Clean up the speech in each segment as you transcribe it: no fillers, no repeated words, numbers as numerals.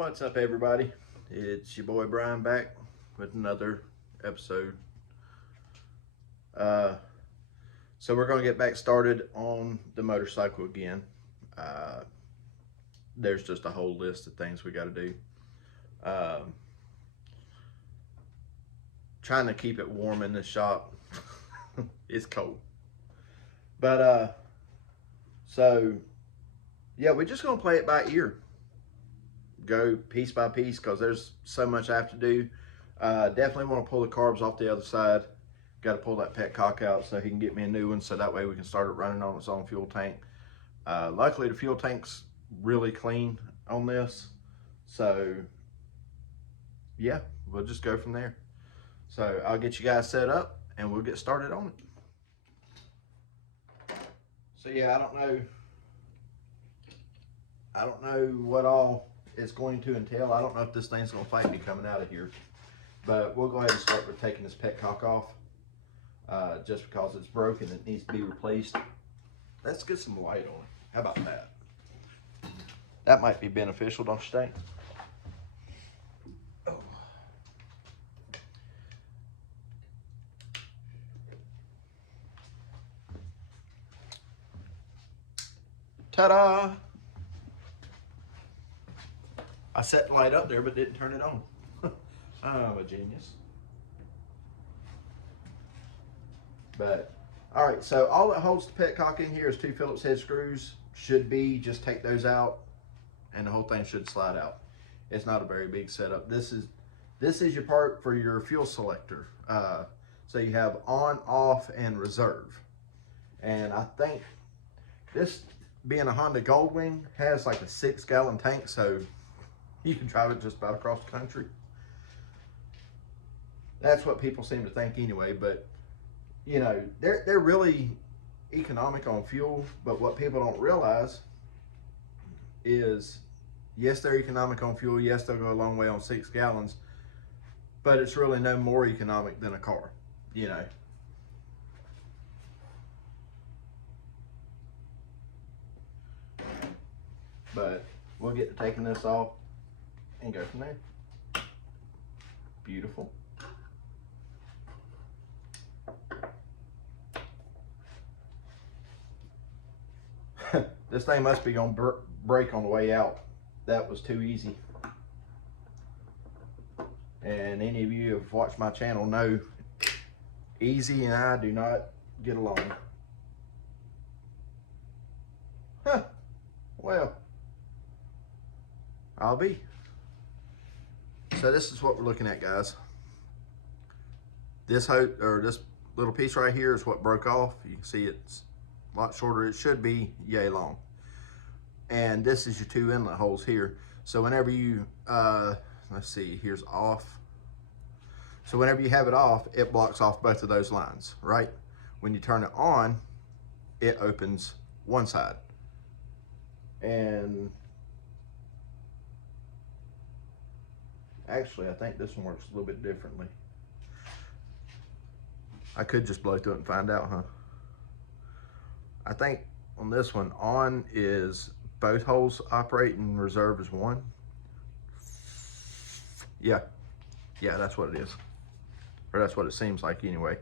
What's up, everybody? It's your boy Brian back with another episode. Uh, so we're gonna get back started on the motorcycle again. Uh, there's just a whole list of things we got to do. Trying to keep it warm in the shop. It's cold, but so yeah, we're just gonna play it by ear. Go piece by piece because there's so much I have to do. Definitely want to pull the carbs off the other side. Got to pull that petcock out so he can get me a new one, so that way we can start it running on its own fuel tank. Luckily the fuel tank's really clean on this, so yeah, we'll just go from there. So I'll get you guys set up and we'll get started on it. So yeah, I don't know what all it's going to entail. I don't know if this thing's going to fight me coming out of here, but we'll go ahead and start with taking this petcock off. Just because it's broken, it needs to be replaced. Let's get some light on it. How about that? That might be beneficial, don't you think? Oh. Ta-da! I set the light up there but didn't turn it on. I'm a genius. But all right, so all that holds the petcock in here is 2 Phillips head screws. Should be, just take those out and the whole thing should slide out. It's not a very big setup. This is your part for your fuel selector. So you have on, off, and reserve. And I think this, being a Honda Goldwing, has like a 6-gallon tank, so you can drive it just about across the country. That's what people seem to think anyway, but you know, they're really economic on fuel, but what people don't realize is, yes, they're economic on fuel, yes, they'll go a long way on 6 gallons, but it's really no more economic than a car, you know. But we'll get to taking this off and go from there. Beautiful. This thing must be gonna break on the way out. That was too easy. And any of you who have watched my channel know Easy and I do not get along. Huh. Well, I'll be. So this is what we're looking at, guys. This little piece right here is what broke off. You can see it's a lot shorter. It should be yay long. And this is your 2 inlet holes here. So whenever you, let's see, here's off. So whenever you have it off, it blocks off both of those lines, right? When you turn it on, it opens one side. And actually, I think this one works a little bit differently. I could just blow through it and find out, huh? I think on this one, on is both holes operate and reserve is one. Yeah, that's what it is. Or that's what it seems like anyway.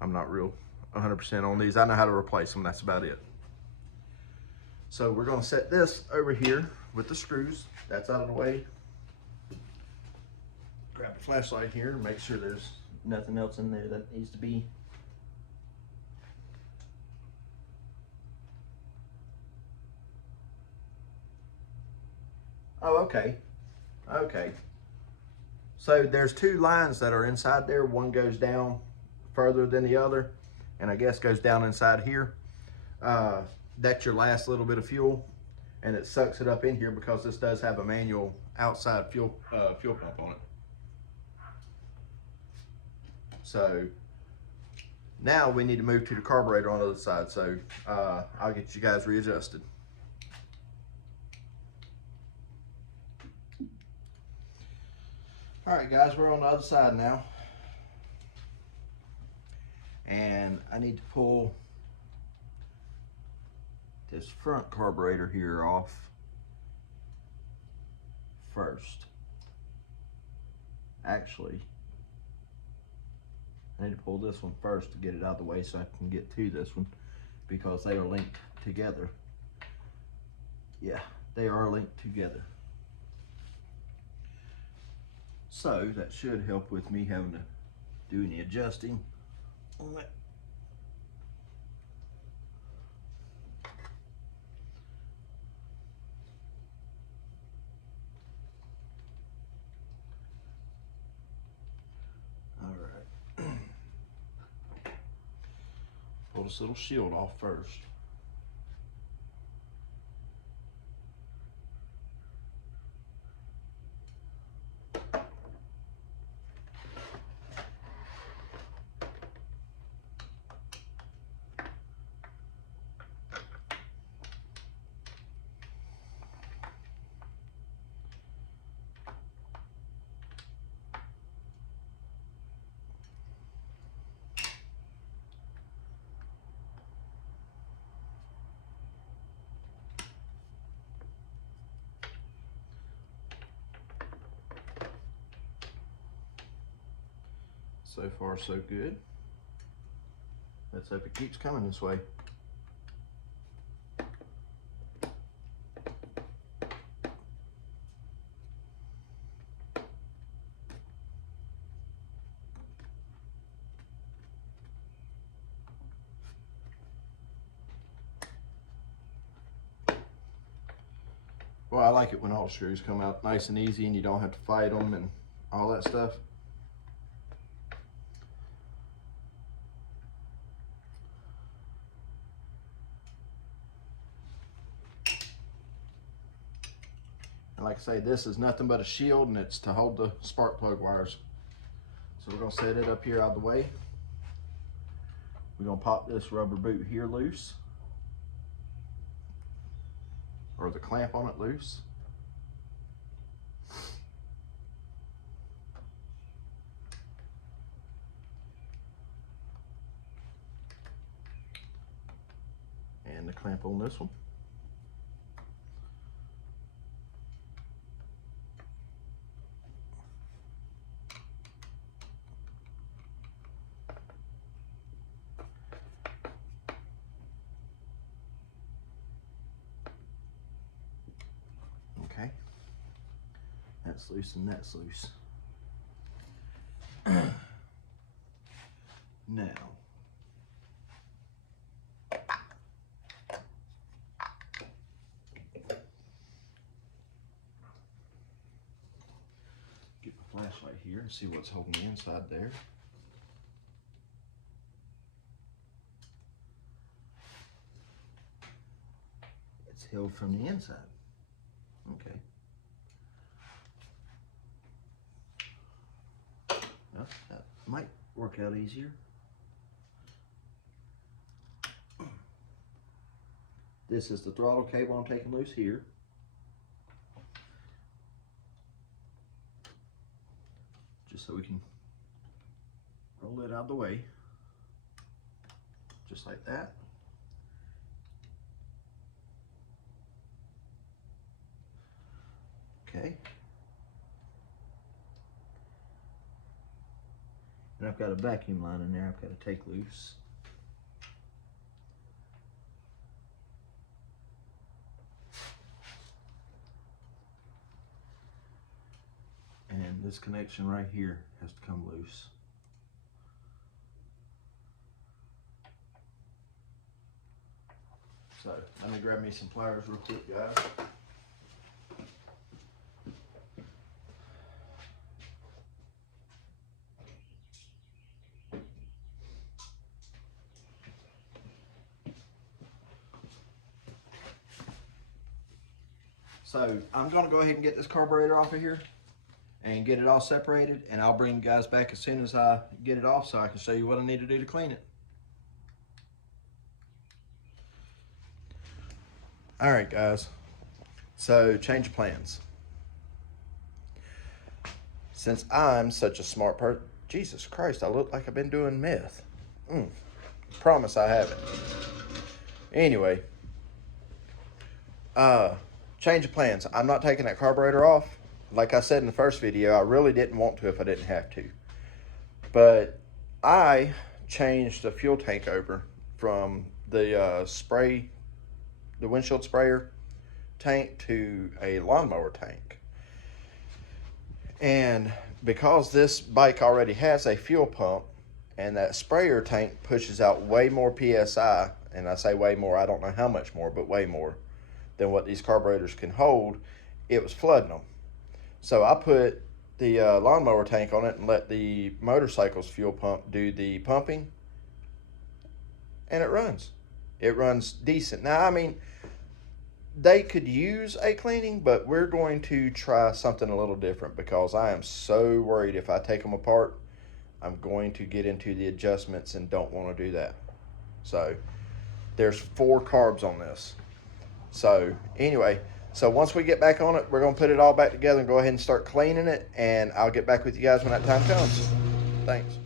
I'm not real 100% on these. I know how to replace them, that's about it. So we're gonna set this over here with the screws. That's out of the way. Grab the flashlight here and make sure there's nothing else in there that needs to be. Oh, okay. Okay. So there's 2 lines that are inside there. One goes down further than the other, and I guess goes down inside here. That's your last little bit of fuel, and it sucks it up in here because this does have a manual outside fuel pump on it. So now we need to move to the carburetor on the other side. So I'll get you guys readjusted. All right, guys, we're on the other side now. And I need to pull this front carburetor here off first. Actually, I need to pull this one first to get it out of the way so I can get to this one, because they are linked together. Yeah, they are linked together. So that should help with me having to do any adjusting on that. All right. Pull this little shield off first. So far, so good. Let's hope it keeps coming this way. Well, I like it when all the screws come out nice and easy and you don't have to fight them and all that stuff. And like I say, this is nothing but a shield, and it's to hold the spark plug wires. So we're gonna set it up here out of the way. We're gonna pop this rubber boot here loose, or the clamp on it loose. And the clamp on this one. Okay, that's loose and that's loose. Now, get my flashlight here and see what's holding the inside there. It's held from the inside. Okay. Well, that might work out easier. This is the throttle cable I'm taking loose here. Just so we can roll it out of the way. Just like that. Okay. And I've got a vacuum line in there I've got to take loose. And this connection right here has to come loose. So let me grab me some pliers real quick, guys. So I'm gonna go ahead and get this carburetor off of here and get it all separated, and I'll bring you guys back as soon as I get it off so I can show you what I need to do to clean it. All right, guys, so change of plans. Since I'm such a smart person, Jesus Christ, I look like I've been doing meth. Promise I haven't. Anyway, change of plans. I'm not taking that carburetor off. like I said in the first video, I really didn't want to if I didn't have to. But I changed the fuel tank over from the the windshield sprayer tank to a lawnmower tank. And because this bike already has a fuel pump, and that sprayer tank pushes out way more PSI, and I say way more, I don't know how much more, but way more than what these carburetors can hold, it was flooding them. So I put the lawnmower tank on it and let the motorcycle's fuel pump do the pumping, and it runs. It runs decent. Now, I mean, they could use a cleaning, but we're going to try something a little different because I am so worried if I take them apart, I'm going to get into the adjustments and don't want to do that. So there's 4 carbs on this. So anyway, so once we get back on it, we're going to put it all back together and go ahead and start cleaning it, and I'll get back with you guys when that time comes. Thanks.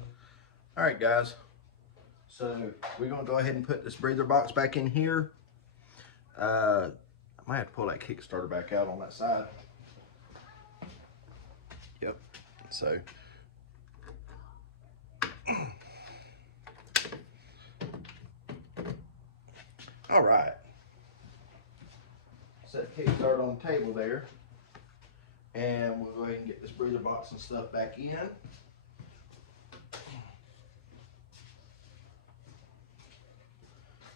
All right, guys. So we're going to go ahead and put this breather box back in here. I might have to pull that Kickstarter back out on that side. Yep. So all right. Set the Kickstarter on the table there. And we'll go ahead and get this breather box and stuff back in.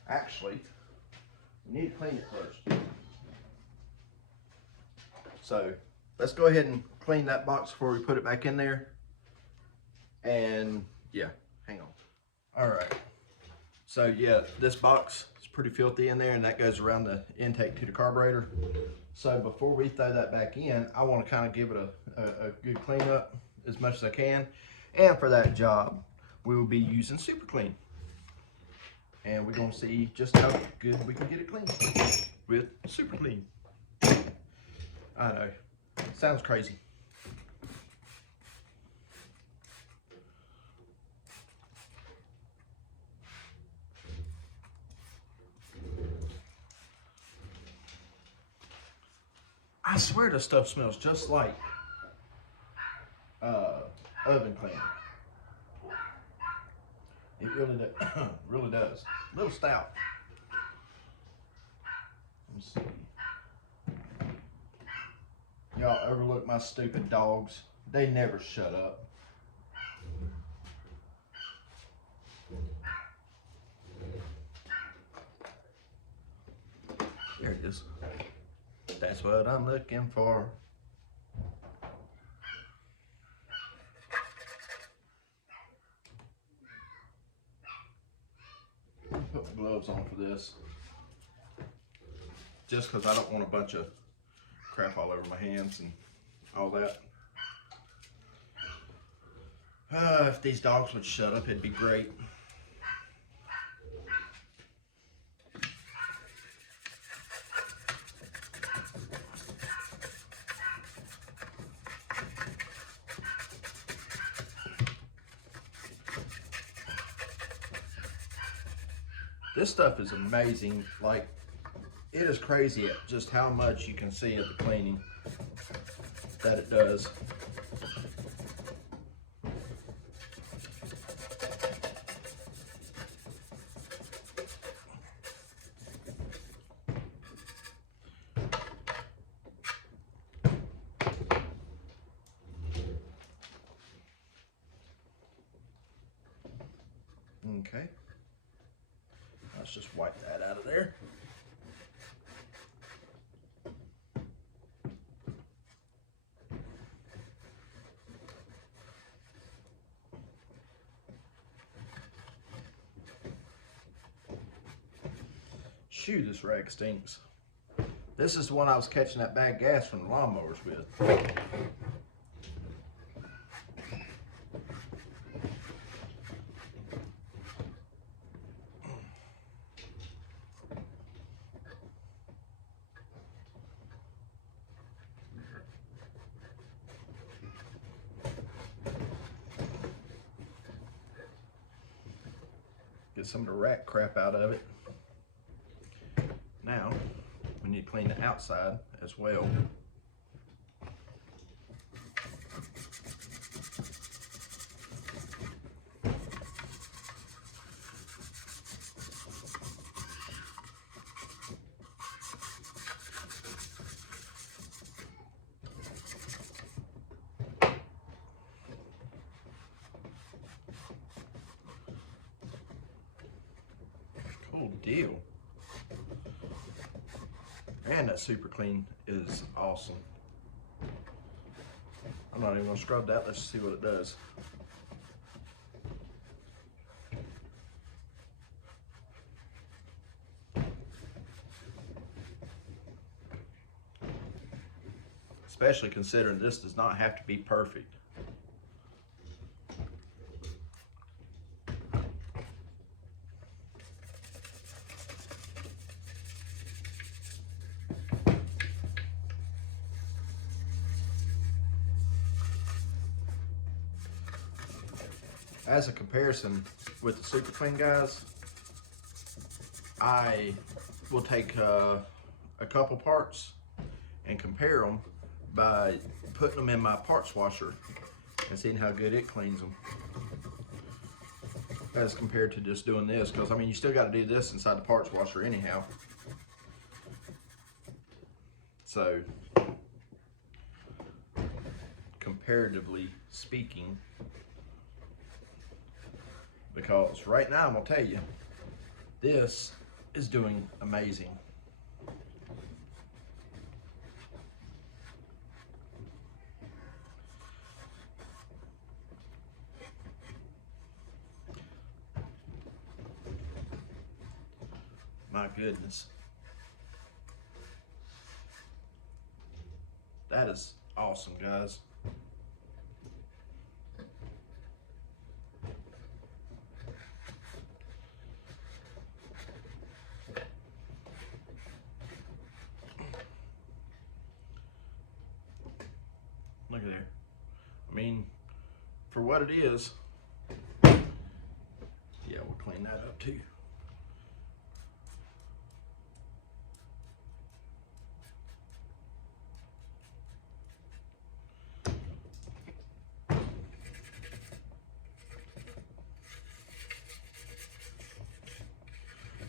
Actually, we need to clean it first. So let's go ahead and clean that box before we put it back in there. And yeah, hang on. All right. So yeah, this box is pretty filthy in there, and that goes around the intake to the carburetor. So before we throw that back in, I want to kind of give it a good cleanup as much as I can. And for that job, we will be using Super Clean. And we're going to see just how good we can get it clean with Super Clean. I know, sounds crazy. I swear this stuff smells just like oven cleaner. It really does. Really does. A little stout. Let's see. Y'all overlook my stupid dogs. They never shut up. There it is. That's what I'm looking for. Put my gloves on for this. Just because I don't want a bunch of crap all over my hands and all that. If these dogs would shut up, it'd be great. This stuff is amazing. Like, it is crazy at just how much you can see at the cleaning that it does. Okay. Let's just wipe that out of there. Shoo, this rag stinks. This is the one I was catching that bad gas from the lawnmowers with. Get some of the rat crap out of it. Now, we need to clean the outside as well. deal. Man, that super clean is awesome. I'm not even gonna scrub that. Let's see what it does. Especially considering this does not have to be perfect. As a comparison with the super clean guys, I will take a couple parts and compare them by putting them in my parts washer and seeing how good it cleans them as compared to just doing this, because I mean you still got to do this inside the parts washer anyhow. So comparatively speaking, because right now I'm gonna tell you, this is doing amazing. My goodness. That is awesome, guys. Look at there. I mean, for what it is, yeah, we'll clean that up too.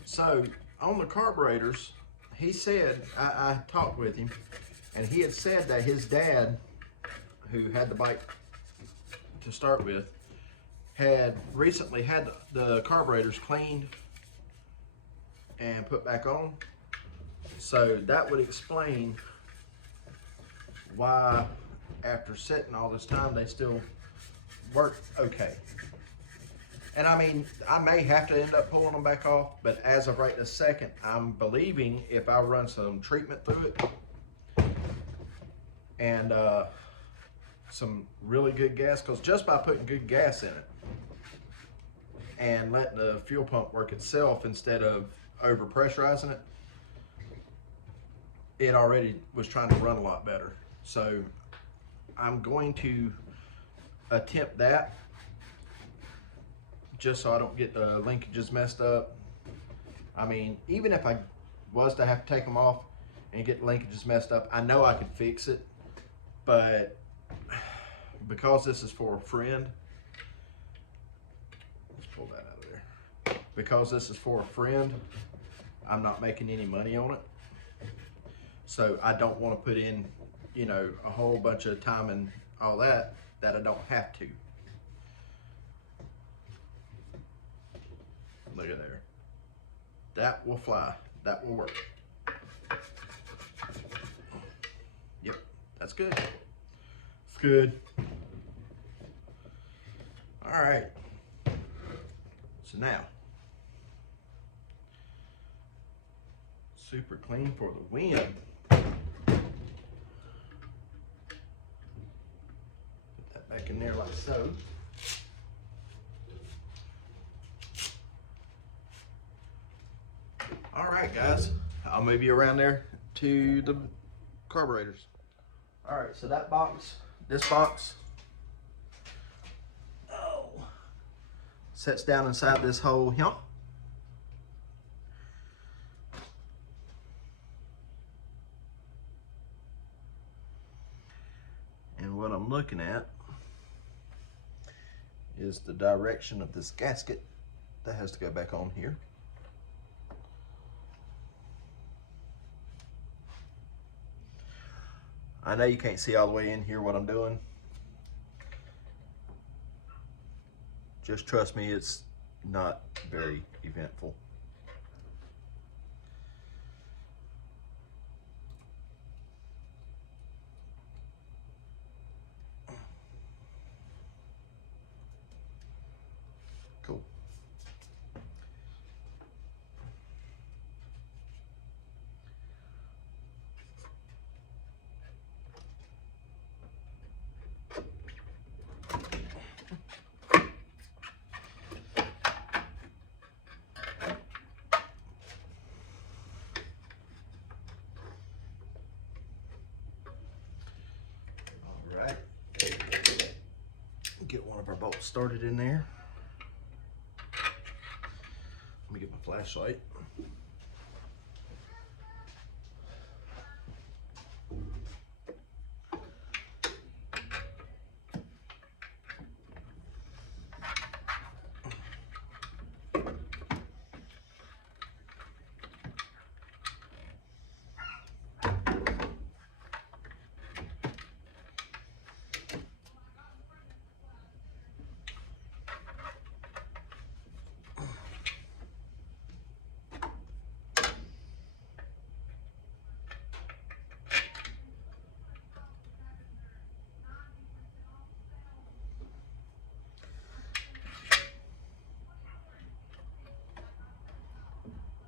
So on the carburetors, he said, I talked with him, and he had said that his dad, who had the bike to start with, had recently had the carburetors cleaned and put back on. So that would explain why after sitting all this time they still work okay. And I mean, I may have to end up pulling them back off, but as of right this second, I'm believing if I run some treatment through it and some really good gas, because just by putting good gas in it and letting the fuel pump work itself instead of over pressurizing it, it already was trying to run a lot better. So I'm going to attempt that, just so I don't get the linkages messed up. I mean, even if I was to have to take them off and get the linkages messed up, I know I could fix it, but because this is for a friend, let's pull that out of there. Because this is for a friend, I'm not making any money on it. So I don't want to put in, you know, a whole bunch of time and all that I don't have to. Look at there. That will fly. That will work. Yep, that's good. It's good. All right. So now, super clean for the win. Put that back in there like so. All right, guys, I'll move you around there to the carburetors. All right, so that box, this box, sets down inside this hole here. And what I'm looking at is the direction of this gasket that has to go back on here. I know you can't see all the way in here what I'm doing. Just trust me, it's not very eventful. our bolts started in there. Let me get my flashlight.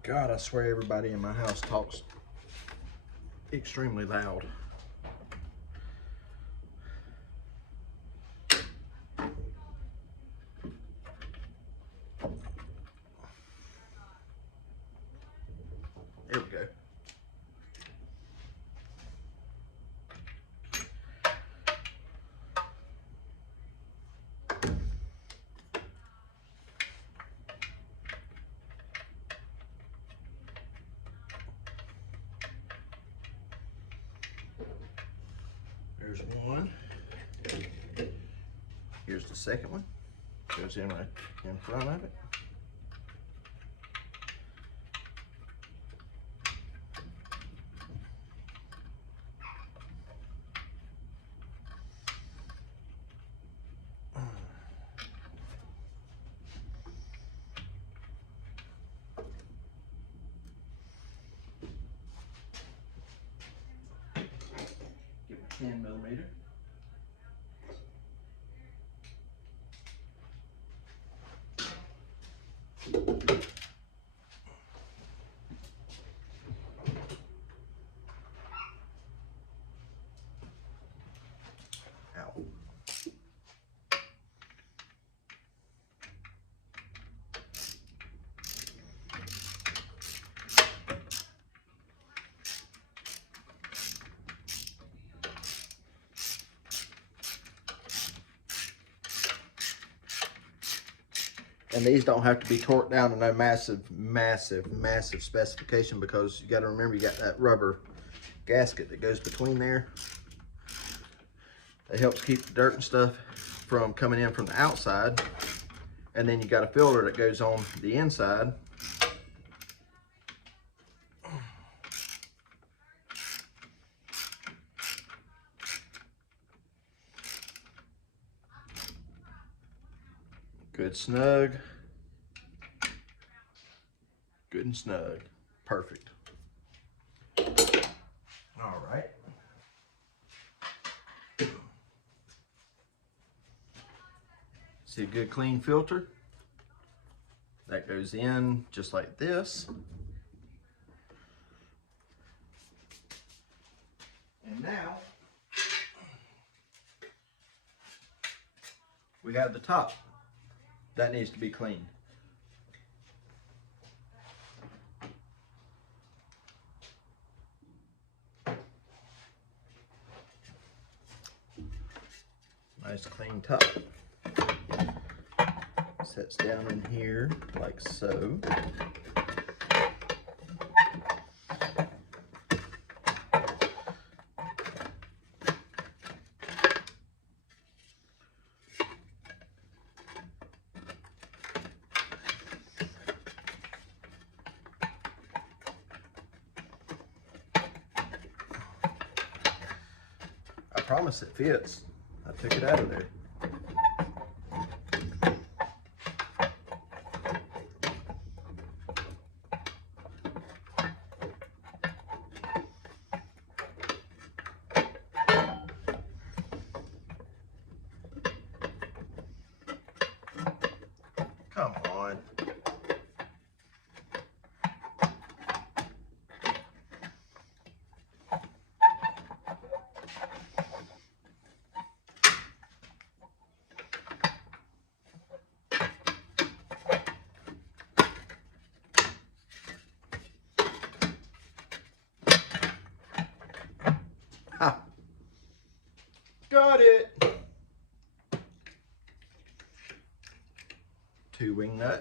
God, I swear everybody in my house talks extremely loud. There we go. There's one. Here's the second one. Goes in right in front of it. Give it 10mm. Ow. And these don't have to be torqued down to no massive specification, because you got to remember you got that rubber gasket that goes between there. It helps keep the dirt and stuff from coming in from the outside. And then you got a filter that goes on the inside. Good snug. Good and snug. Perfect. All right. See a good clean filter? That goes in just like this. And now we have the top. That needs to be cleaned. Nice clean top. Sets down in here like so. I promise it fits. I took it out of there. Come on.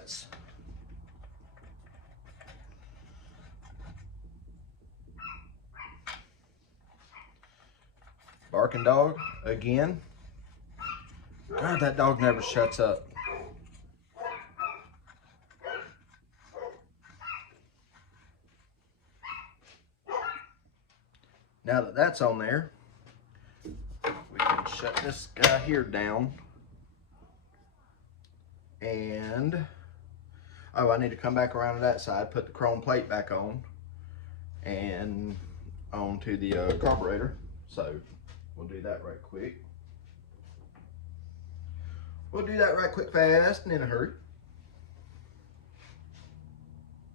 nuts. Barking dog again. God, that dog never shuts up. Now that that's on there, we can shut this guy here down. And, oh, I need to come back around to that side, put the chrome plate back on, and onto the carburetor. So we'll do that right quick. We'll do that right quick, fast, and in a hurry,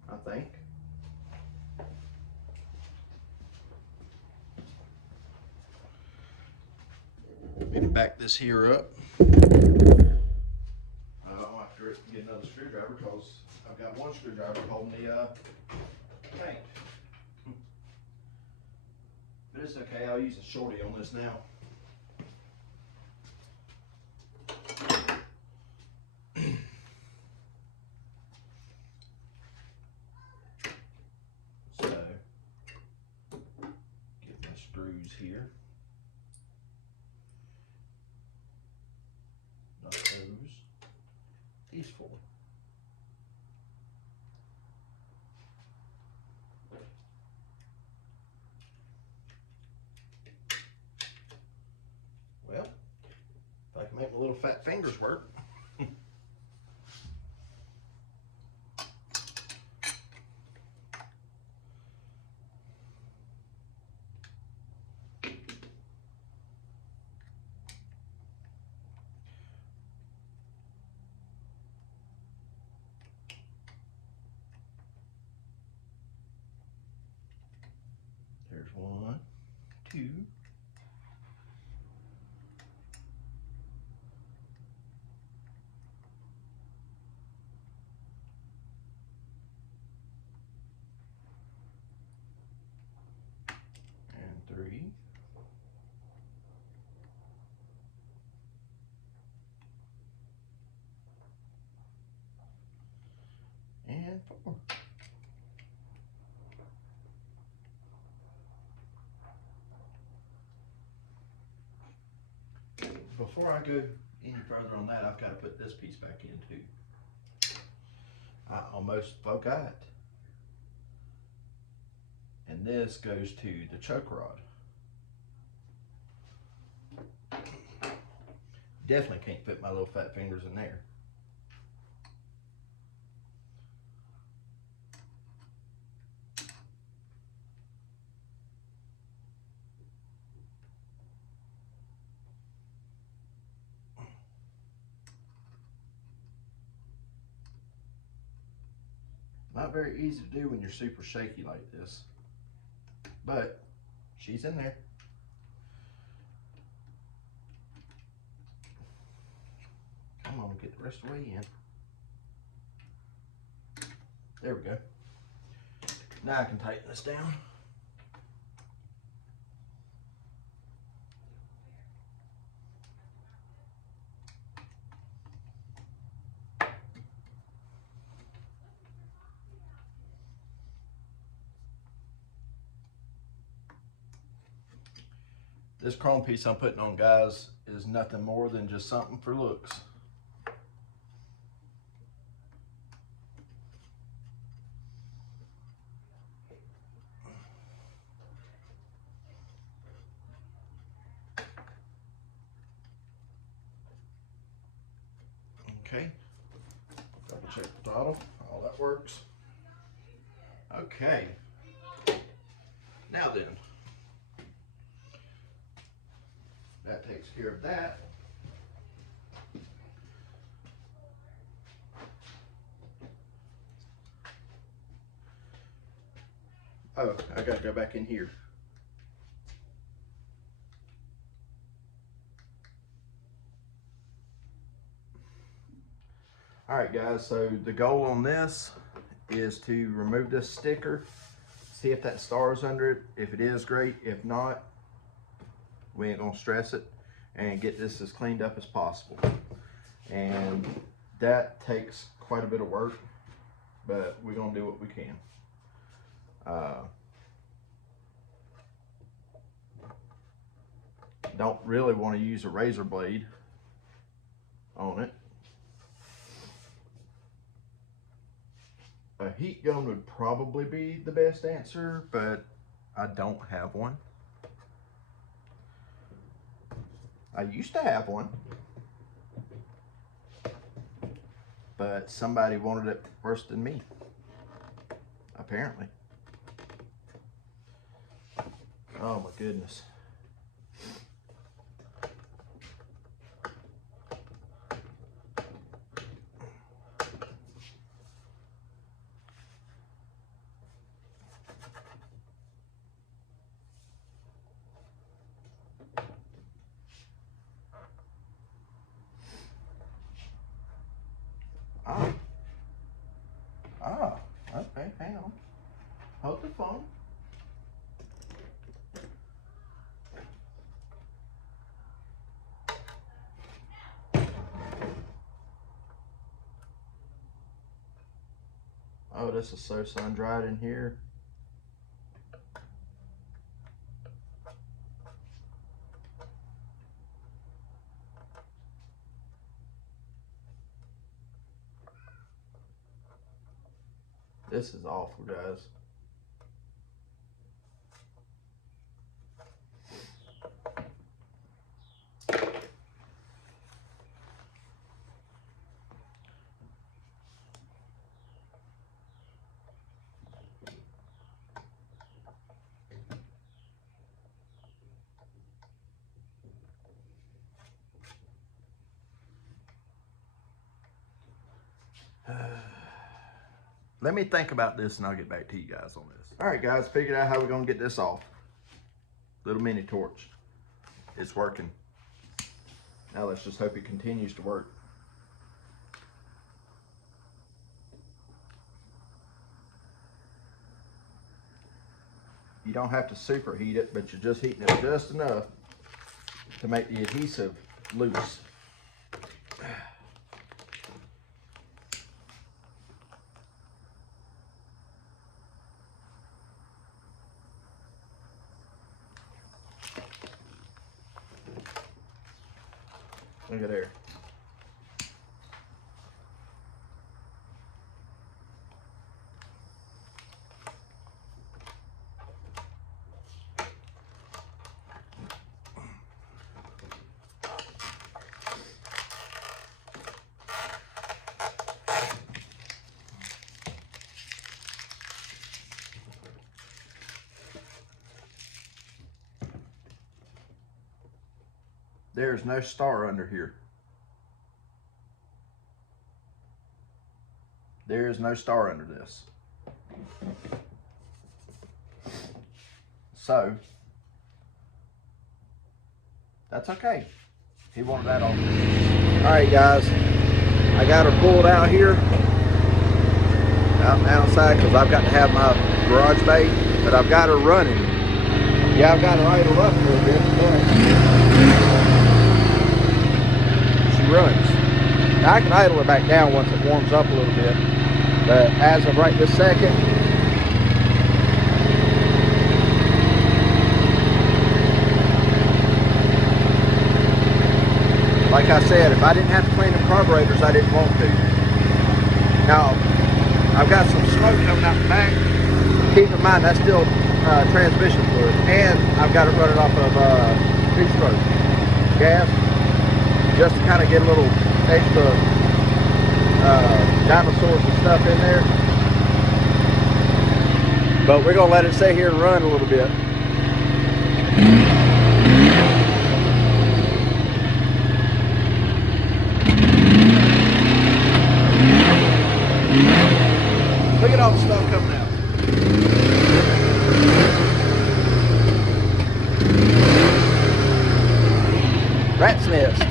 I think. Maybe back this here up. I'll have to get another screwdriver because I've got one screwdriver holding the tank. But it's okay, I'll use a shorty on this now. So, get my screws here. Not those. These four. Well, if I can make my little fat fingers work. There's 1, 2. And 3. And 4. Before I go any further on that, I've got to put this piece back in too. I almost forgot. And this goes to the choke rod. Definitely can't put my little fat fingers in there. Not very easy to do when you're super shaky like this, but she's in there. Come on, get the rest of the way in. There we go. Now I can tighten this down. This chrome piece I'm putting on, guys, is nothing more than just something for looks. Okay, double check the throttle, all that works. Okay, now then, that takes care of that. Oh, I gotta go back in here. All right, guys, so the goal on this is to remove this sticker, see if that star is under it. If it is, great. If not, we ain't gonna stress it, and get this as cleaned up as possible. And that takes quite a bit of work, but we're gonna do what we can. Don't really want to use a razor blade on it. A heat gun would probably be the best answer, but I don't have one. I used to have one, but somebody wanted it worse than me, apparently. Oh my goodness. Okay, hang on. Hold the phone. Oh, this is so sun-dried in here. This is awful, guys. Let me think about this and I'll get back to you guys on this. All right, guys, figured out how we're gonna get this off. Little mini torch. It's working. Now let's just hope it continues to work. You don't have to superheat it, but you're just heating it just enough to make the adhesive loose. Look at there. There's no star under here. There is no star under this. So, that's okay. He wanted that off. All right, guys. I got her pulled out here, out and outside, because I've got to have my garage bay, but I've got her running. Yeah, I've got her idled up a little bit, but runs. Now I can idle her back down once it warms up a little bit, but as of right this second, like I said, if I didn't have to clean them carburetors, I didn't want to. Now, I've got some smoke coming out the back. Keep in mind, that's still transmission fluid, and I've got it running off of two-stroke gas, just to kind of get a little extra dinosaurs and stuff in there. But we're gonna let it sit here and run a little bit. Look at all the stuff coming out. Rat's nest.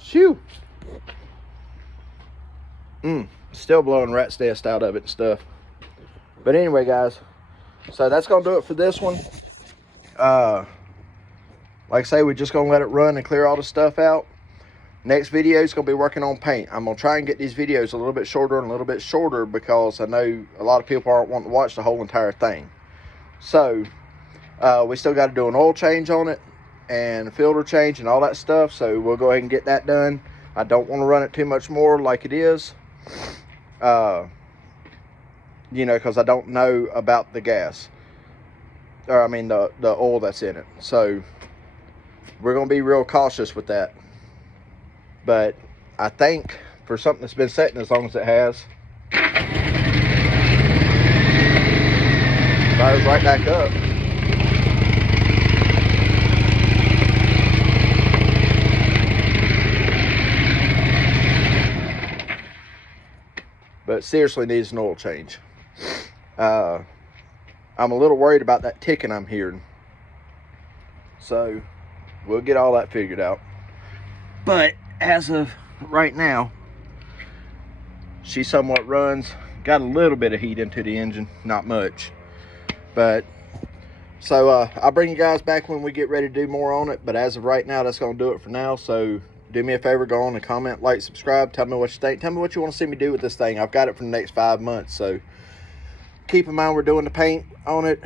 Shoo. Still blowing rat's nest out of it and stuff. But anyway, guys, so that's gonna do it for this one. like I say, we're just gonna let it run and clear all the stuff out. Next video is gonna be working on paint. I'm gonna try and get these videos a little bit shorter and a little bit shorter, because I know a lot of people aren't wanting to watch the whole entire thing. So we still got to do an oil change on it and filter change and all that stuff, so we'll go ahead and get that done. I don't want to run it too much more like it is, you know, because I don't know about the gas, or I mean the oil that's in it. So we're going to be real cautious with that. But I think for something that's been sitting as long as it has, fires right back up. But seriously needs an oil change. I'm a little worried about that ticking I'm hearing. So we'll get all that figured out. But as of right now, she somewhat runs. Got a little bit of heat into the engine, not much. But so I'll bring you guys back when we get ready to do more on it. But as of right now, that's going to do it for now. So do me a favor, go on and comment, like, subscribe. Tell me what you think. Tell me what you want to see me do with this thing. I've got it for the next 5 months. So keep in mind, we're doing the paint on it,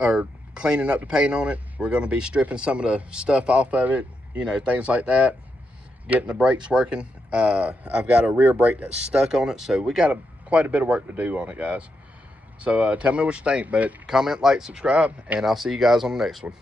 or cleaning up the paint on it. We're going to be stripping some of the stuff off of it, you know, things like that. Getting the brakes working. I've got a rear brake that's stuck on it, so we got quite a bit of work to do on it, guys. So tell me what you think, but comment, like, subscribe, and I'll see you guys on the next one.